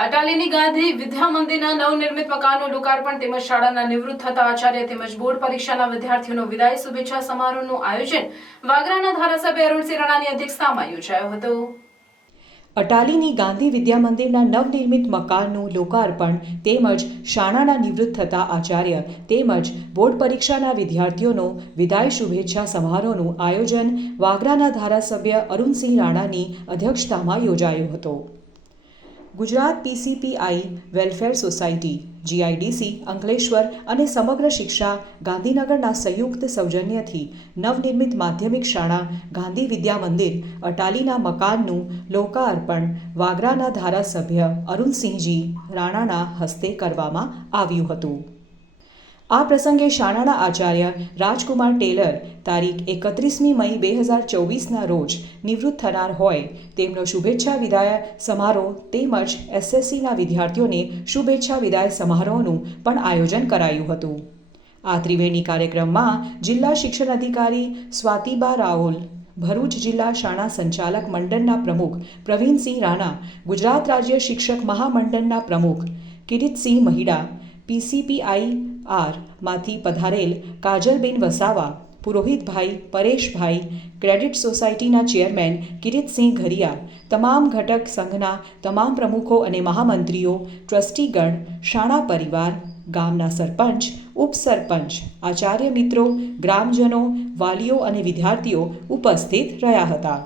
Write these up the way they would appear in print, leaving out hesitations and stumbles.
અટાલીની ગાંધી વિદ્યા મંદિરના નવનિર્મિત મકાનનું લોકાર્પણ તેમજ શાળાના નિવૃત્ત થતા આચાર્ય તેમજ બોર્ડ પરીક્ષાના વિદ્યાર્થીઓનો વિદાય શુભેચ્છા સમારોહનું આયોજન વાગરાના ધારાસભ્ય અરુણસિંહ રાણાની અધ્યક્ષતામાં યોજાયો હતો। અટાલીની ગાંધી વિદ્યા મંદિરના નવનિર્મિત મકાનનું લોકાર્પણ તેમજ શાળાના નિવૃત્ત થતા આચાર્ય તેમજ બોર્ડ પરીક્ષાના વિદ્યાર્થીઓનો વિદાય શુભેચ્છા સમારોહનું આયોજન વાગરાના ધારાસભ્ય અરુણસિંહ રાણાની અધ્યક્ષતામાં યોજાયો હતો। Gujarat PCPI welfare society GIDC Ankleshwar અને સમગ્ર શિક્ષા ગાંધીનગરના સંયુક્ત સૌજન્યથી નવનિર્મિત માધ્યમિક શાળા ગાંધી વિદ્યા મંદિર અટાલીના મકાનનું લોકાર્પણ વાગરાના ધારાસભ્ય અરુણસિંહજી રાણાના હસ્તે કરવામાં આવ્યું હતું। આ પ્રસંગે શાળાના આચાર્ય રાજકુમાર ટેલર તારીખ 31મી મઈ 2024ના રોજ નિવૃત્ત થનાર હોય તેમનો શુભેચ્છા વિદાય સમારોહ તેમજ એસએસસીના વિદ્યાર્થીઓને શુભેચ્છા વિદાય સમારોહનું પણ આયોજન કરાયું હતું। આ ત્રિવેણી કાર્યક્રમમાં જિલ્લા શિક્ષણ અધિકારી સ્વાતિબા રાઓલ, ભરૂચ જિલ્લા શાળા સંચાલક મંડળના પ્રમુખ પ્રવીણસિંહ રાણા, ગુજરાત રાજ્ય શિક્ષક મહામંડળના પ્રમુખ કિરીટસિંહ મહિડા, પીસીપીઆઈઆર માંથી પધારેલ કાજલબેન વસાવા, પુરોહિતભાઈ પરેશભાઈ, ક્રેડિટ સોસાયટીના ચેરમેન કિરીટસિંહ ઘરિયા, તમામ ઘટક સંઘના તમામ પ્રમુખો અને મહામંત્રીઓ, ટ્રસ્ટીગણ, શાળા પરિવાર, ગામના સરપંચ, ઉપસરપંચ, આચાર્ય મિત્રો, ગ્રામજનો, વાલીઓ અને વિદ્યાર્થીઓ ઉપસ્થિત રહ્યા હતા।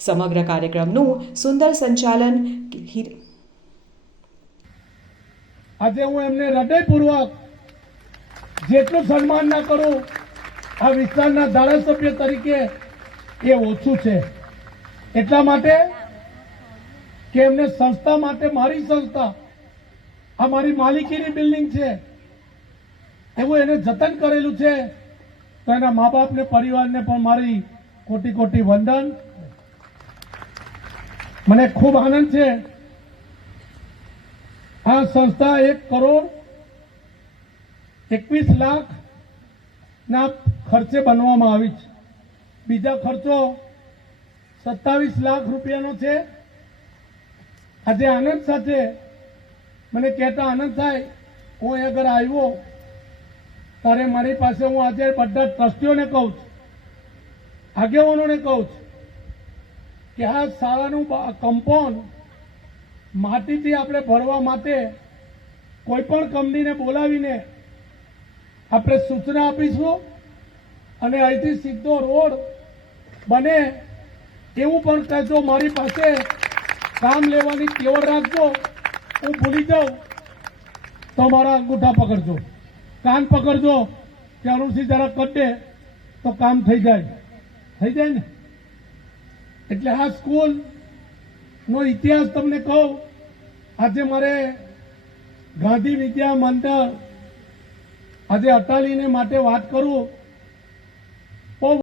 સમગ્ર કાર્યક્રમનું સુંદર સંચાલન આજે હું એમને હૃદયપૂર્વક જેટલું સન્માન ના કરું આ વિસ્તારના ધારાસભ્ય તરીકે એ ઓછું છે। એટલા માટે કે એમને સંસ્થા માટે મારી સંસ્થા આ મારી માલિકીની બિલ્ડિંગ છે એવું એને જતન કરેલું છે તો એના મા બાપને પરિવારને પણ મારી કોટી કોટી વંદન। મને ખૂબ આનંદ છે આ સંસ્થા 1,21,00,000 ના ખર્ચે બનવામાં આવી છે। બીજા ખર્ચો 27 લાખ રૂપિયાનો છે। આજે આનંદ સાથે મને કહેતા આનંદ થાય હું અહીં આગળ આવ્યો ત્યારે મારી પાસે હું આજે બધા ટ્રસ્ટીઓને કહું છું, આગેવાનોને કહું છું કે આ શાળાનું કમ્પાઉન્ડ માટીથી આપણે ભરવા માટે કોઈ પણ કંપનીને બોલાવીને આપણે સૂચના આપીશું અને અહીંથી સીધો રોડ બને એવું પણ કહેજો। મારી પાસે કામ લેવાની તેવડ રાખજો, હું ભૂલી જાઉં તો મારા અંગૂઠા પકડજો, કાન પકડજો કે અરુણસિંહ જરા કરી દે તો કામ થઈ જાય ને। એટલે આ સ્કૂલનો ઇતિહાસ તમને કહું। આજે મારે ગાંધી વિદ્યા મંડળ આજે અટાલીને માટે વાત કરું